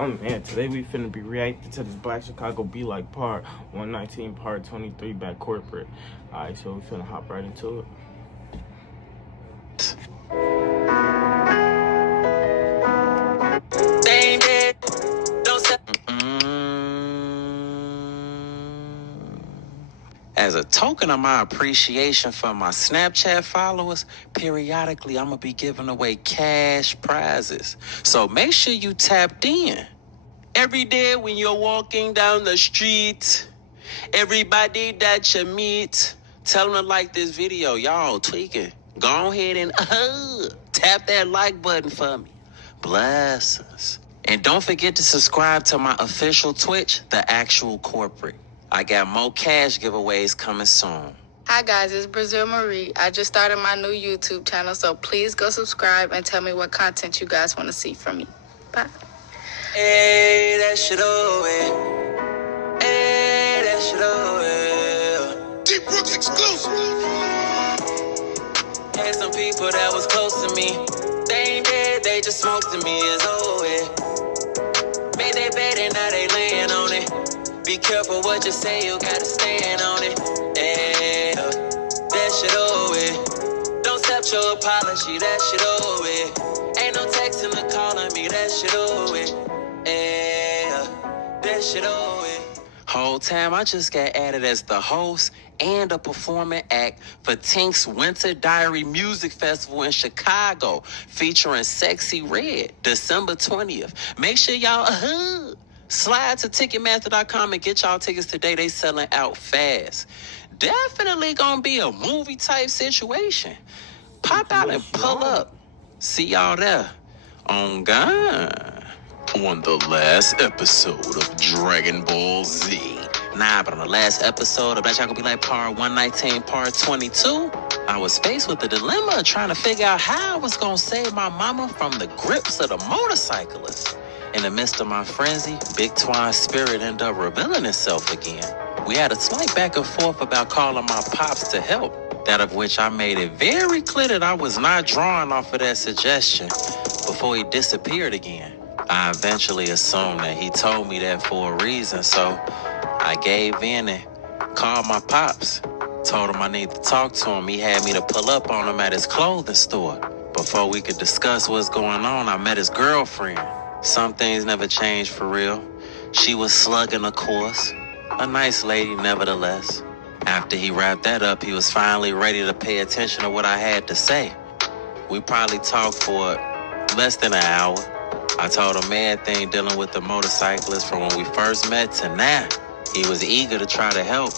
Oh man, today we finna be reacting to this Black Chicago Be Like Part 119 Part 23 back corporate. Alright, so we finna hop right into it. As a token of my appreciation for my Snapchat followers, periodically I'm gonna be giving away cash prizes. So make sure you tapped in. Every day when you're walking down the street, everybody that you meet, tell them to like this video. Y'all tweaking. Go ahead and tap that like button for me. Blessings. And don't forget to subscribe to my official Twitch, The Actual Corporate. I got more cash giveaways coming soon. Hi guys, it's Brazil Marie. I just started my new YouTube channel, so please go subscribe and tell me what content you guys want to see from me. Bye. Hey, that shit over. Hey, that shit over. Deep Brooks exclusive. Had some people that was close to me. They ain't dead, they just smoked to me. It's over. Made that bed and now they laying on it. Be careful what you say, you gotta stand on it. Yeah, that shit over. Don't accept your apology, that shit over. Ain't no texting or calling me, that shit over. Yeah, that shit over. Whole time I just got added as the host and a performing act for Tink's Winter Diary Music Festival in Chicago, featuring Sexy Red, December 20th. Make sure y'all slide to Ticketmaster.com and get y'all tickets today. They selling out fast. Definitely gonna be a movie type situation. Pop out and pull up. See y'all there. On God. On the last episode of Dragon Ball Z. But on the last episode of BlackchicagobelikePART119 Part 22, I was faced with the dilemma of trying to figure out how I was gonna save my mama from the grips of the motorcyclist. In the midst of my frenzy, Big Twine's spirit ended up revealing itself again. We had a slight back and forth about calling my pops to help, that of which I made it very clear that I was not drawing off of that suggestion before he disappeared again. I eventually assumed that he told me that for a reason, so I gave in and called my pops. Told him I need to talk to him. He had me to pull up on him at his clothing store. Before we could discuss what's going on, I met his girlfriend. Some things never change for real. She was slugging a course. A nice lady, nevertheless. After he wrapped that up, he was finally ready to pay attention to what I had to say. We probably talked for less than an hour. I told him everything dealing with the motorcyclist from when we first met to now. He was eager to try to help.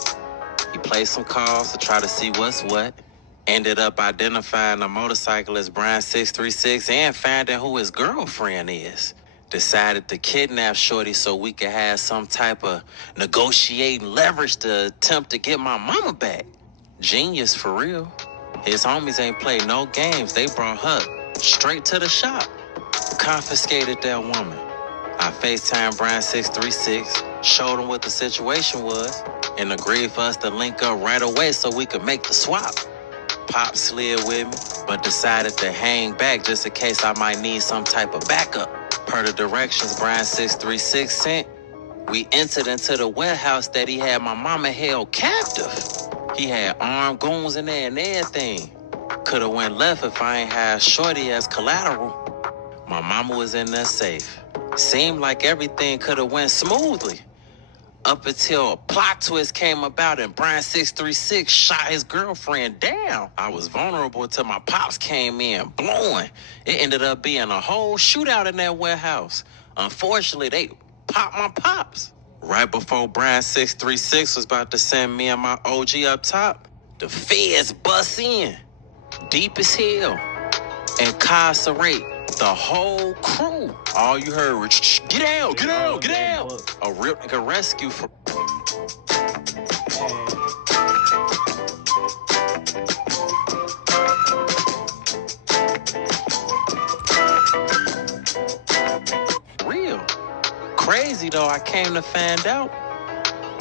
He placed some calls to try to see what's what. Ended up identifying the motorcyclist Brian 636 and finding who his girlfriend is. Decided to kidnap Shorty so we could have some type of negotiating leverage to attempt to get my mama back. Genius for real. His homies ain't played no games. They brought her straight to the shop. Confiscated that woman. I FaceTimed Brian 636, showed him what the situation was, and agreed for us to link up right away so we could make the swap. Pop slid with me, but decided to hang back just in case I might need some type of backup. Per the directions Brian 636 sent, we entered into the warehouse that he had my mama held captive. He had armed goons in there and everything. Could have went left if I ain't had Shorty as collateral. My mama was in there safe. Seemed like everything could have went smoothly. Up until a plot twist came about and Brian 636 shot his girlfriend down. I was vulnerable till my pops came in, blowing. It ended up being a whole shootout in that warehouse. Unfortunately, they popped my pops. Right before Brian 636 was about to send me and my OG up top, the feds bust in, deep as hell, incarcerate the whole crew. All you heard was, get out, get out, get out. A real nigga rescue for... Real. Crazy though, I came to find out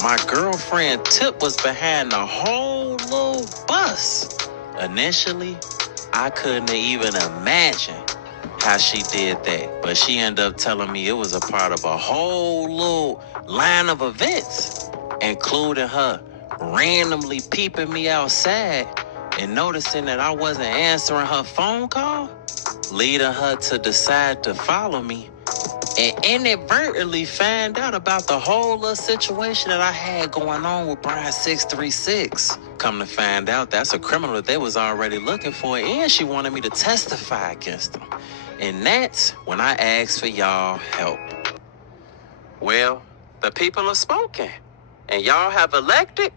my girlfriend Tip was behind the whole little bus. Initially, I couldn't even imagine how she did that, but she ended up telling me it was a part of a whole little line of events, including her randomly peeping me outside and noticing that I wasn't answering her phone call, leading her to decide to follow me and inadvertently find out about the whole little situation that I had going on with Brian 636. Come to find out, that's a criminal that they was already looking for, and she wanted me to testify against him. And that's when I asked for y'all help. Well, the people have spoken, and y'all have elected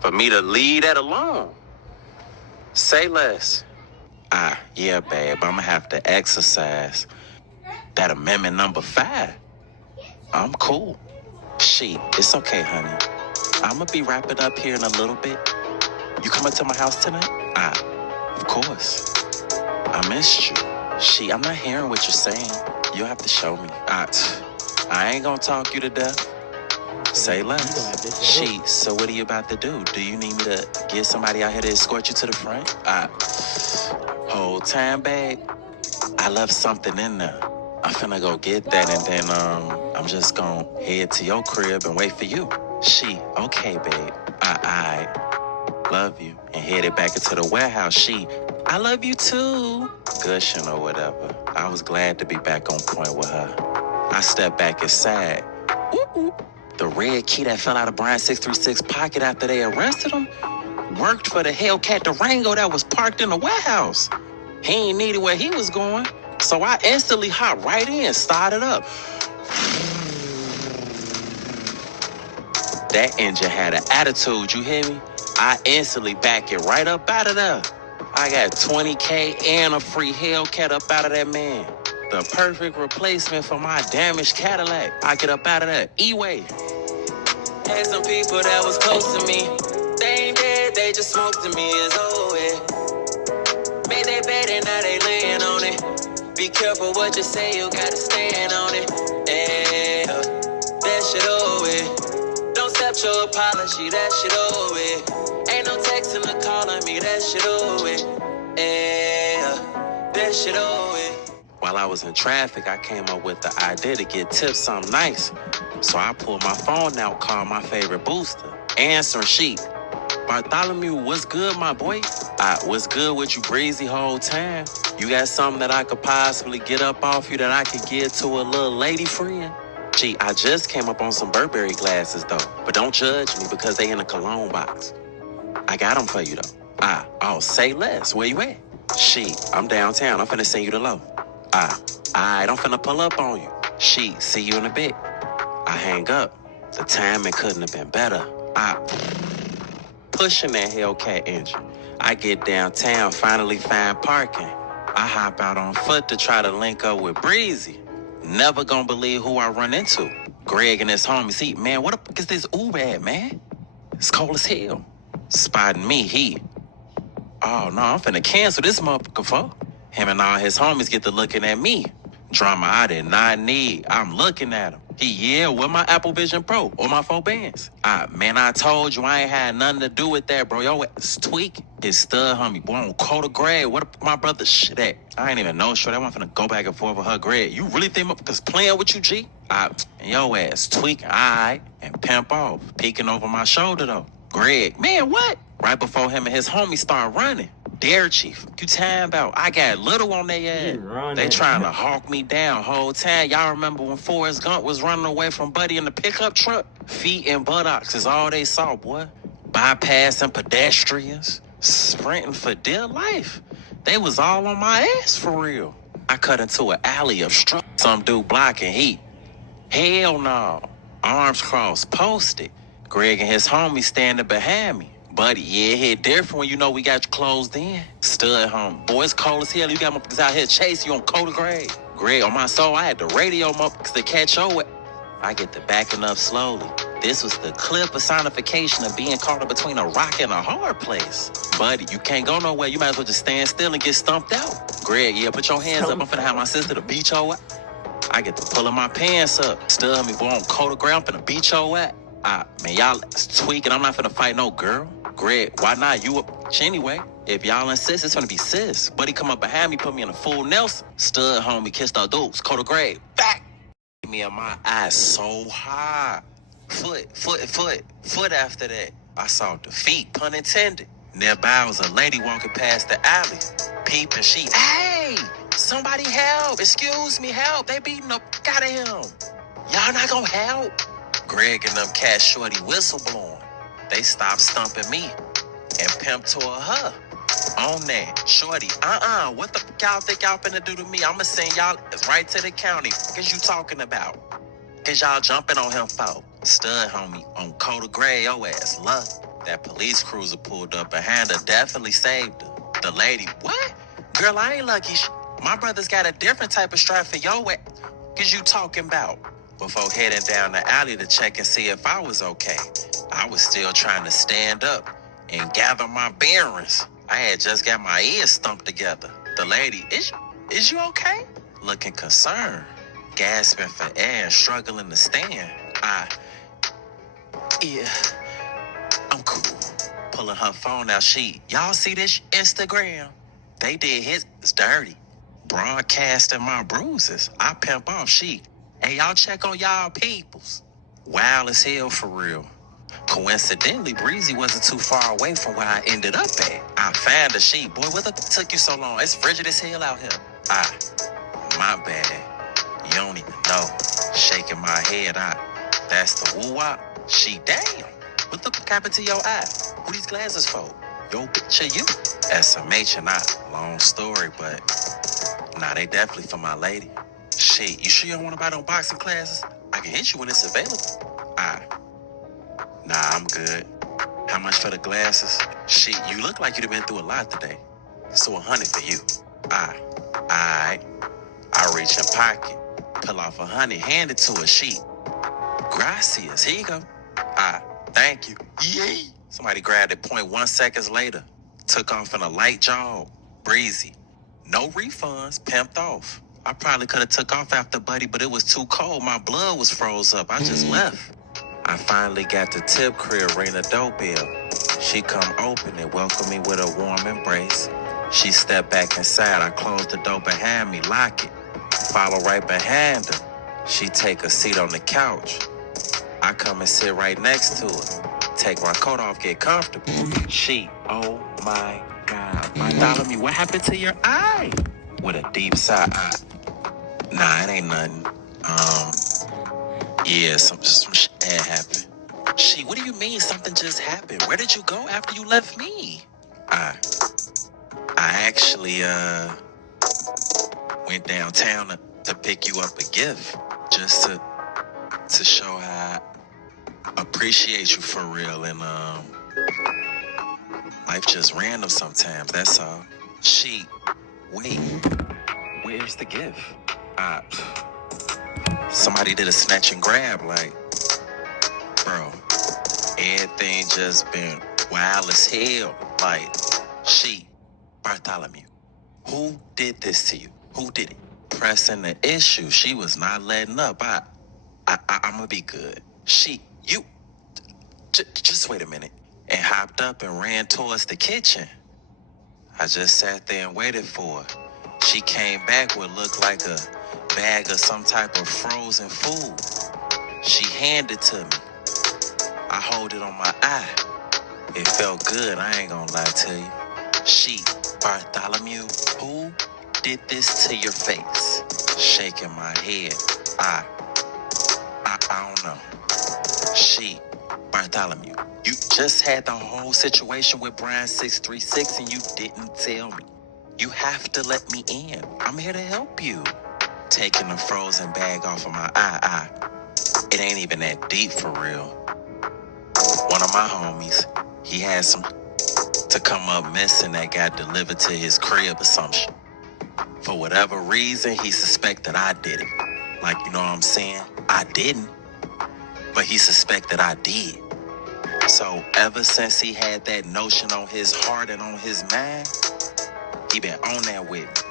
for me to leave that alone. Say less. Yeah, babe, I'm gonna have to exercise that amendment number 5. I'm cool. Shit, it's okay, honey. I'm gonna be wrapping up here in a little bit. You coming to my house tonight? Of course. I missed you. Shit, I'm not hearing what you're saying. You'll have to show me. I ain't gonna talk you to death. Say less. Shit, so what are you about to do? Do you need me to get somebody out here to escort you to the front? Whole time, babe, I left something in there. I'm finna go get that, and then I'm just gonna head to your crib and wait for you. She, okay, babe. I love you. And headed back into the warehouse. She, I love you too. Gushing or whatever. I was glad to be back on point with her. I stepped back inside. Ooh. The red key that fell out of Brian 636 pocket after they arrested him worked for the Hellcat Durango that was parked in the warehouse. He ain't needed where he was going. So I instantly hopped right in, started up. That engine had an attitude, you hear me? I instantly back it right up out of there. I got $20K and a free Hellcat up out of that man. The perfect replacement for my damaged Cadillac. I get up out of that E-way. Had some people that was close to me. They ain't dead, they just smoked to me as always. Made they bed and now they laying on it. Be careful what you say, you gotta stand on it. Yeah, that shit over. Don't accept your apology, that shit over. Ain't no texting or calling me, that shit over. Yeah, that shit over. While I was in traffic, I came up with the idea to get tips something nice. So I pulled my phone out, called my favorite booster. Answering sheet. Bartholomew, what's good, my boy? What's good with you, breezy, whole time? You got something that I could possibly get up off you that I could give to a little lady friend? Gee, I just came up on some Burberry glasses, though. But don't judge me because they in a cologne box. I got them for you, though. Say less. Where you at? Shit, I'm downtown. I'm finna send you the low. Alright, I'm finna pull up on you. Shit, see you in a bit. I hang up. The timing couldn't have been better. Pushing that Hellcat engine. I get downtown, finally find parking. I hop out on foot to try to link up with Breezy. Never gonna believe who I run into. Greg and his homies. See, man, what the fuck is this Uber at, man? It's cold as hell. Spotting me, oh no, I'm finna cancel this motherfucker for. Him and all his homies get to looking at me. Drama I did not need. I'm looking at him. With my Apple Vision Pro or my 4 bands. Man, I told you I ain't had nothing to do with that, bro. Yo, it's tweaking. His stud homie, boy, on Coda Greg. What my brother shit at? I ain't even know, sure. That one finna go back and forth with her, Greg. You really think motherfuckers playing with you, G? And yo ass tweaking, alright, and pimp off. Peeking over my shoulder, though. Greg, man, what? Right before him and his homie start running. Dare Chief, you time about? I got little on their ass. They trying to hawk me down whole time. Y'all remember when Forrest Gump was running away from Buddy in the pickup truck? Feet and buttocks is all they saw, boy. Bypassing pedestrians, sprinting for dear life. They was all on my ass for real. I cut into an alley obstruct. Some dude blocking heat. Hell no. Arms crossed, posted. Greg and his homie standing behind me. Buddy, yeah, it hit different when you know we got you closed in. Stud home. Boy, it's cold as hell. You got motherfuckers out here chasing you on Coda Greg. Greg, on my soul, I had the radio motherfuckers to catch your. I get to backing up slowly. This was the clear personification of being caught up between a rock and a hard place. Buddy, you can't go nowhere. You might as well just stand still and get stumped out. Greg, yeah, put your hands up. I'm finna have my sister to beat your ass. I get to pulling my pants up. Stud me, boy, on Coda Greg. I'm finna beat your ass. Man, y'all tweaking. I'm not finna fight no girl. Greg, why not? You up anyway? If y'all insist, it's gonna be sis. Buddy come up behind me, put me in a full Nelson. Stood, homie, kissed our dudes, coat of grave. Back! Me in my eyes so high. Foot after that. I saw defeat, pun intended. Nearby was a lady walking past the alley. Peeping, she, hey! Somebody help! Excuse me, help! They beating the out of him. Y'all not gonna help? Greg and them cat shorty whistle blowing. They stopped stumping me and Pimp toward her. On that, shorty, what the fuck y'all think y'all finna do to me? I'ma send y'all right to the county. What is you talking about? Cause y'all jumping on him for? Stud, homie, on Coda Gray, your ass luck. That police cruiser pulled up behind her, definitely saved her. The lady, what? Girl, I ain't lucky. My brother's got a different type of strap for your ass. Cause you talking about? Before heading down the alley to check and see if I was okay, I was still trying to stand up and gather my bearings. I had just got my ears stumped together. The lady, is you okay? Looking concerned, gasping for air and struggling to stand. Yeah, I'm cool. Pulling her phone out, y'all see this Instagram? They did his dirty. Broadcasting my bruises. I pimp off, hey, y'all check on y'all peoples. Wild as hell for real. Coincidentally, Breezy wasn't too far away from where I ended up at. I found her, boy, what the took you so long? It's frigid as hell out here. My bad. You don't even know. Shaking my head, that's the woo-wop. Damn. What the fuck happened to your eye? Who these glasses for? Yo, picture you. SMH and I. Long story, but nah, they definitely for my lady. You sure you don't want to buy no boxing classes? I can hit you when it's available. Nah, I'm good. How much for the glasses? You look like you've been through a lot today. So 100 for you. Alright. I reach in pocket, pull off 100, hand it to her. Gracias. Here you go. Thank you. Yay. Somebody grabbed it 0.1 seconds later. Took off in a light jog. Breezy. No refunds. Pimped off. I probably could have took off after Buddy, but it was too cold. My blood was froze up. I just left. I finally got to Tip crib, ring the doorbell. She come open it, welcome me with a warm embrace. She stepped back inside. I closed the door behind me, lock it. Follow right behind her. She take a seat on the couch. I come and sit right next to her. Take my coat off, get comfortable. Oh my God. Bartholomew, what happened to your eye? With a deep sigh. Nah, it ain't nothing. Yeah, some shit happened. What do you mean something just happened? Where did you go after you left me? I actually, went downtown to pick you up a gift. Just to show how I appreciate you for real. And, life just random sometimes, that's all. Wait, where's the gift? Somebody did a snatch and grab, like, bro, everything just been wild as hell. Like, Bartholomew, who did this to you? Who did it? Pressing the issue. She was not letting up. I'm gonna be good. Just wait a minute. And hopped up and ran towards the kitchen. I just sat there and waited for her. She came back with looked like a bag of some type of frozen food. She handed to me. I hold it on my eye. It felt good, I ain't gonna lie to you. Bartholomew, who did this to your face? Shaking my head. I don't know. Bartholomew, you just had the whole situation with Brian 636 and you didn't tell me. You have to let me in. I'm here to help you. Taking the frozen bag off of my eye. It ain't even that deep for real. One of my homies, he had some to come up missing that got delivered to his crib or some shit. For whatever reason, he suspected I did it. Like, you know what I'm saying? I didn't. But he suspected I did. So ever since he had that notion on his heart and on his mind, he been on that with me.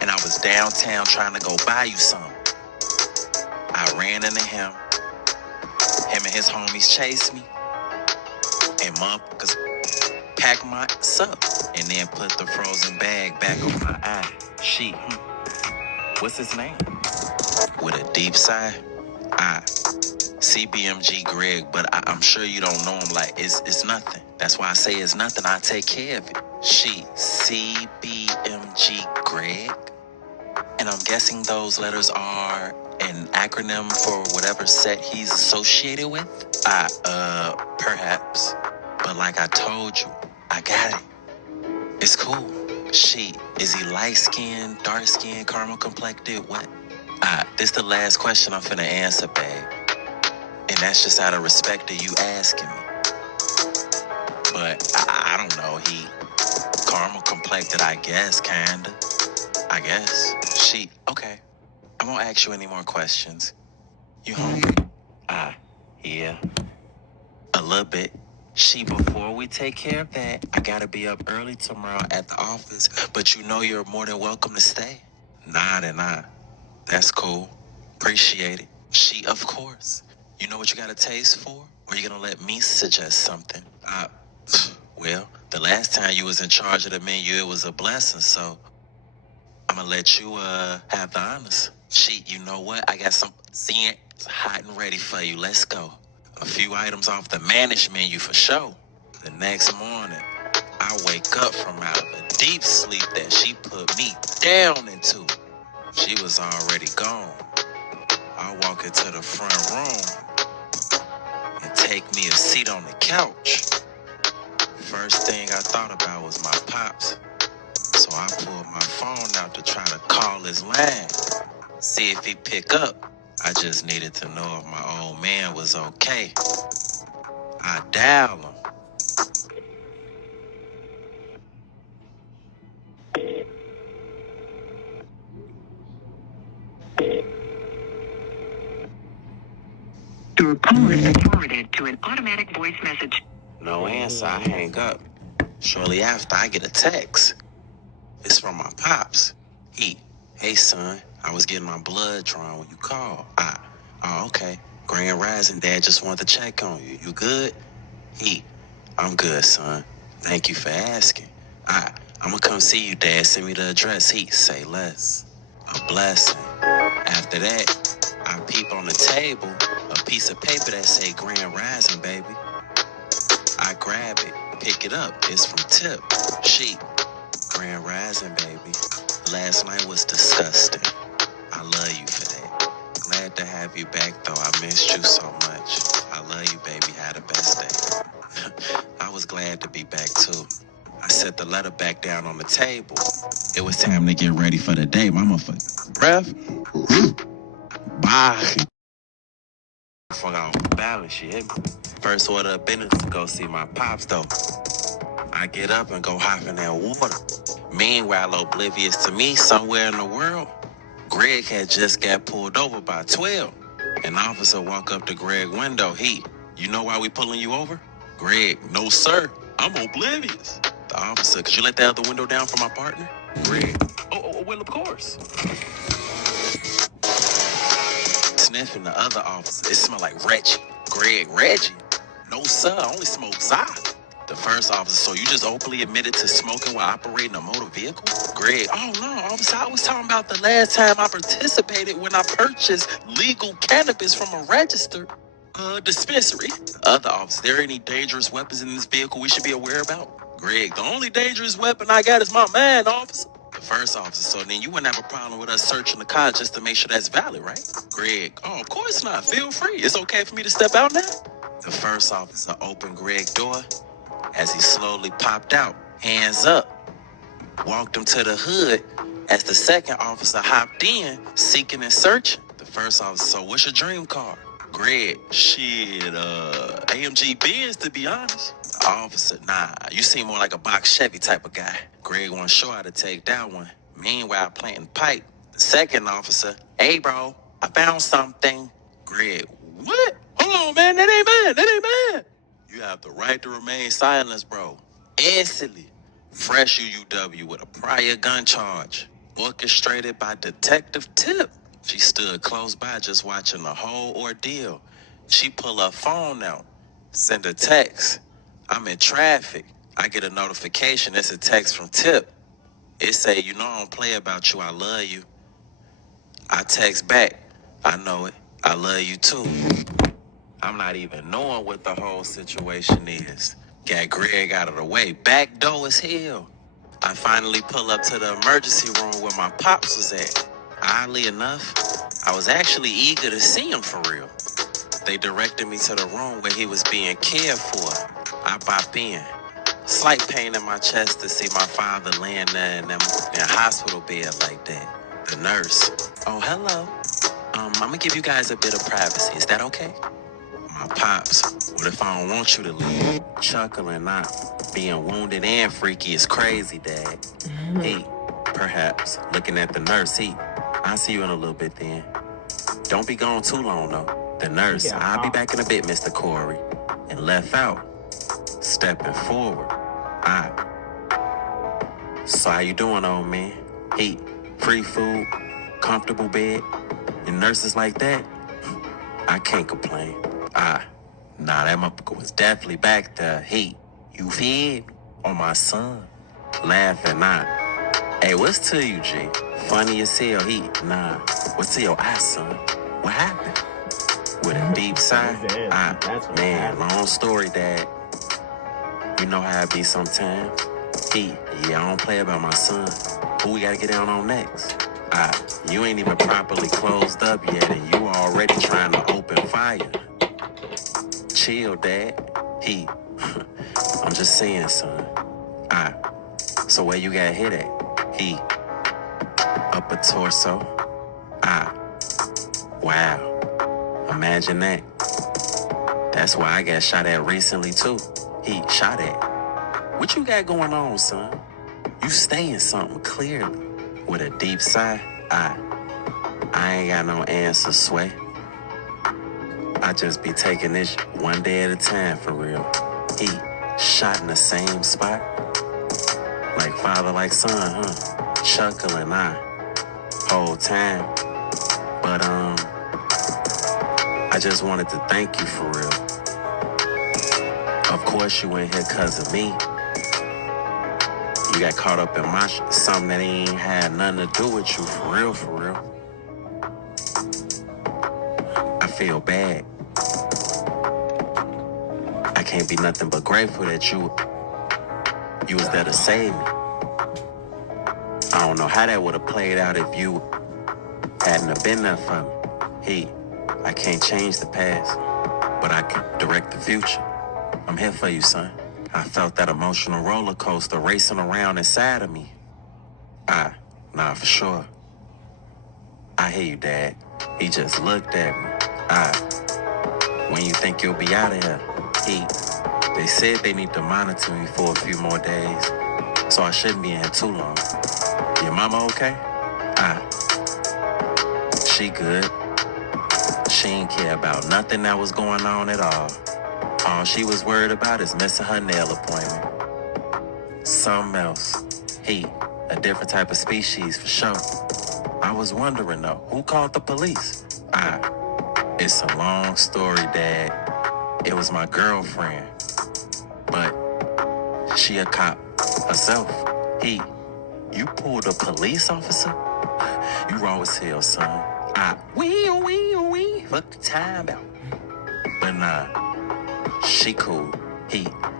And I was downtown trying to go buy you some. I ran into him. Him and his homies chased me. And motherfuckers pack my up and then put the frozen bag back on my eye. She, what's his name? With a deep sigh, CBMG Greg, but I'm sure you don't know him. Like, it's nothing. That's why I say it's nothing. I take care of it. She, CBMG Greg? And I'm guessing those letters are an acronym for whatever set he's associated with? Perhaps. But like I told you, I got it. It's cool. She, is he light-skinned, dark-skinned, caramel complected? What? This the last question I'm finna answer, babe. And that's just out of respect to you asking me. But I don't know, he caramel complected, I guess, kinda. I guess. She, okay. I won't ask you any more questions. You hungry? Yeah. A little bit. She, before we take care of that, I gotta be up early tomorrow at the office, but you know you're more than welcome to stay. Nah. That's cool. Appreciate it. She, of course. You know what you got a taste for? Or you gonna let me suggest something? Well, the last time you was in charge of the menu, it was a blessing, so I'm gonna let you, have the honors. She, you know what? I got some hot and ready for you. Let's go. A few items off the managed menu for sure. The next morning, I wake up from out of a deep sleep that she put me down into. She was already gone. I walk into the front room and take me a seat on the couch. First thing I thought about was my pops. So I pulled my phone out to try to call his line, see if he pick up. I just needed to know if my old man was okay. I dial him. Your call has been forwarded to an automatic voice message. No answer, I hang up. Shortly after, I get a text. It's from my pops. Hey son, I was getting my blood drawn when you called. Oh, okay. Grand Rising, Dad just wanted to check on you. You good? I'm good, son. Thank you for asking. I'm gonna come see you, Dad. Send me the address. Say less. A blessing. After that, I peep on the table, a piece of paper that say Grand Rising, baby. I grab it, pick it up. It's from Tip. She, Grand Rising, baby. Last night was disgusting. I love you for that. Glad to have you back, though. I missed you so much. I love you, baby. Had the best day. I was glad to be back, too. I set the letter back down on the table. It was time to get ready for the day. My motherfucker. Breath. Bye. Fuck off balance, you hear me? First order of business to go see my pops, though. I get up and go hop in that water. Meanwhile, oblivious to me, somewhere in the world, Greg had just got pulled over by 12. An officer walk up to Greg's window. You know why we pulling you over? Greg, no sir, I'm oblivious. The officer, could you let the other window down for my partner? Greg, oh, well, of course. Sniffing the other officer, it smelled like Reggie. Greg, Reggie? No sir, I only smoke Zy. The first officer, so you just openly admitted to smoking while operating a motor vehicle? Greg, oh no, officer, I was talking about the last time I participated when I purchased legal cannabis from a registered dispensary. Other officer, there any dangerous weapons in this vehicle we should be aware about? Greg, the only dangerous weapon I got is my mind, officer. The first officer, so then you wouldn't have a problem with us searching the car just to make sure that's valid, right? Greg, oh, of course not. Feel free. It's okay for me to step out now? The first officer opened Greg's door. As he slowly popped out, hands up, walked him to the hood. As the second officer hopped in, seeking and searching. The first officer, so what's your dream car? Greg, AMG Benz, to be honest. The officer, nah, you seem more like a box Chevy type of guy. Greg wasn't sure how to take that one. Meanwhile, planting pipe. The second officer, hey bro, I found something. Greg, what? Hold on, man, that ain't mine. You have the right to remain silent, bro. Instantly, fresh UUW with a prior gun charge. Orchestrated by Detective Tip. She stood close by just watching the whole ordeal. She pull her phone out, send a text. I'm in traffic. I get a notification. It's a text from Tip. It say, you know I don't play about you. I love you. I text back. I know it. I love you too. I'm not even knowing what the whole situation is. Got Greg out of the way. Back door is hell. I finally pull up to the emergency room where my pops was at. Oddly enough, I was actually eager to see him for real. They directed me to the room where he was being cared for. I bop in. Slight pain in my chest to see my father laying there in a hospital bed like that. The nurse. Oh, hello. I'm gonna give you guys a bit of privacy. Is that okay? My pops. What if I don't want you to leave? Chuckling, not being wounded and freaky is crazy, Dad. He, perhaps, looking at the nurse. I'll see you in a little bit then. Don't be gone too long, though. The nurse, I'll be back in a bit, Mr. Corey. And left out. Stepping forward. So how you doing, old man? He, free food, comfortable bed, and nurses like that? I can't complain. Nah, that motherfucker was definitely back there. He, you fed on my son. Laughing, Hey, what's to you, G? Funny as hell, he, nah. What's to your eye, son? What happened? With a deep sigh, man, long story, Dad. You know how it be sometimes. I don't play about my son. Who we gotta get down on next? You ain't even properly closed up yet, and you already trying to open fire. Chill, Dad. I'm just saying, son. So where you got hit at? Upper torso. Wow. Imagine that. That's why I got shot at recently, too. Shot at. What you got going on, son? You staying something, clearly. With a deep sigh, I ain't got no answer, Sway. I just be taking this one day at a time, for real. Shot in the same spot. Like father, like son, huh? Chuckling, whole time. But, I just wanted to thank you for real. Of course you ain't here 'cause of me. You got caught up in my something that ain't had nothing to do with you, for real, for real. I feel bad. I can't be nothing but grateful that you was there to save me. I don't know how that would have played out if you hadn't have been there for me. I can't change the past, but I can direct the future. I'm here for you, son. I felt that emotional roller coaster racing around inside of me. Nah, for sure. I hear you, Dad. He just looked at me. When you think you'll be out of here? They said they need to monitor me for a few more days, so I shouldn't be in here too long. Your mama okay? She good. She ain't care about nothing that was going on at all. All she was worried about is missing her nail appointment. Something else. A different type of species for sure. I was wondering though, who called the police? It's a long story, Dad. It was my girlfriend. But she a cop herself. You pulled a police officer? You raw as hell, son. Fuck the time out. But nah, she cool.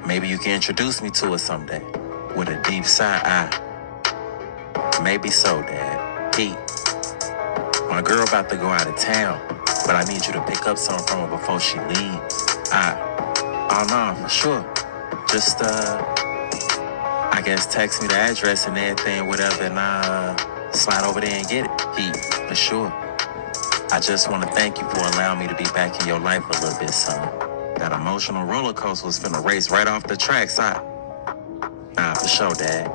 Maybe you can introduce me to her someday. With a deep sigh, maybe so, Dad. My girl about to go out of town, but I need you to pick up something from her before she leaves. Oh no, for sure. Just, I guess text me the address and everything, whatever, and slide over there and get it. For sure. I just want to thank you for allowing me to be back in your life a little bit, son. That emotional roller coaster was finna race right off the tracks, Nah, for sure, Dad.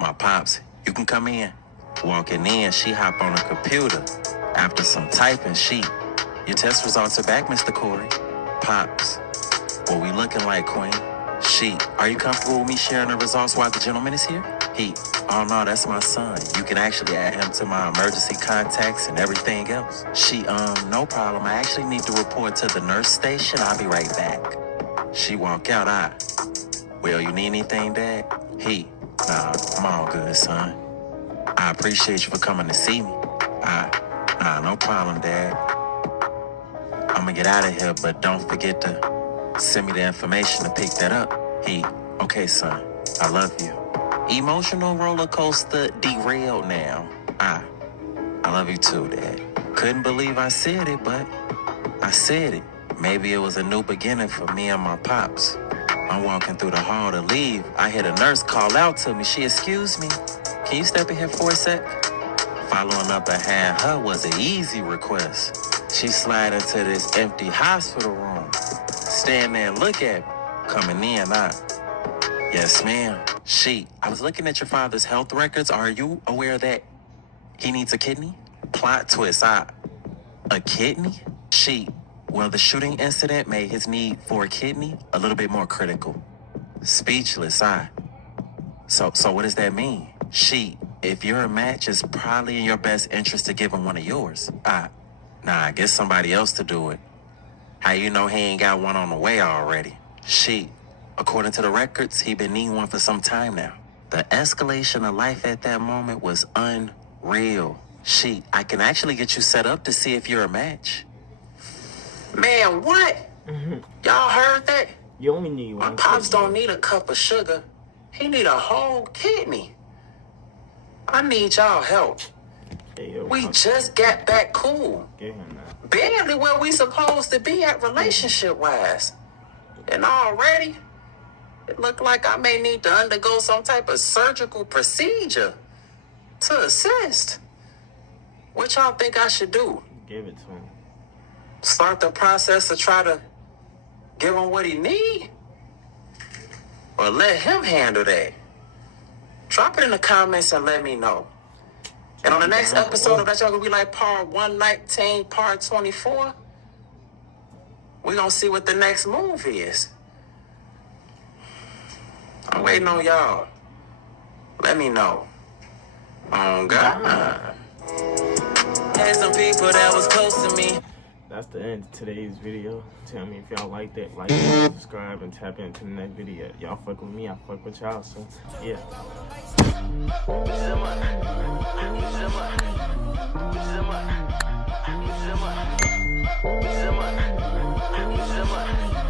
My pops, you can come in. Walking in, she hop on the computer. After some typing, your test results are back, Mr. Corey. Pops, what we looking like, Queen? Are you comfortable with me sharing the results while the gentleman is here? Oh no, that's my son. You can actually add him to my emergency contacts and everything else. No problem. I actually need to report to the nurse station. I'll be right back. She walk out, well, you need anything, Dad? Nah, I'm all good, son. I appreciate you for coming to see me. Nah, no problem, Dad. I'm gonna get out of here, but don't forget to send me the information to pick that up. Okay, son, I love you. Emotional roller coaster derailed now. I love you too, Dad. Couldn't believe I said it, but I said it. Maybe it was a new beginning for me and my pops. I'm walking through the hall to leave. I hear the nurse call out to me. She, excuse me, can you step in here for a sec? Following up behind her was an easy request. She slid into this empty hospital room. Stand there and look at me. Coming in, yes, ma'am. I was looking at your father's health records. Are you aware that he needs a kidney? Plot twist, a kidney? Well, the shooting incident made his need for a kidney a little bit more critical. Speechless, So what does that mean? If you're a match, it's probably in your best interest to give him one of yours. I guess somebody else to do it. How you know he ain't got one on the way already? According to the records, he been needing one for some time now. The escalation of life at that moment was unreal. I can actually get you set up to see if you're a match. Man, what? Y'all heard that? You only need one. My pops don't need a cup of sugar. He need a whole kidney. I need y'all help. Hey, yo, we just got back cool. Get him that. Barely where we supposed to be at relationship-wise. And already, it looked like I may need to undergo some type of surgical procedure to assist. What y'all think I should do? Give it to him. Start the process to try to give him what he need? Or let him handle that? Drop it in the comments and let me know. And on the next episode of that, y'all gonna be like part 119, part 24. We gonna see what the next move is. I'm waiting on y'all. Let me know. Oh, God. Had some people that was close to me. That's the end of today's video. Tell me if y'all liked it, like it, subscribe, and tap into the next video. Y'all fuck with me, I fuck with y'all, so yeah. Zimmer.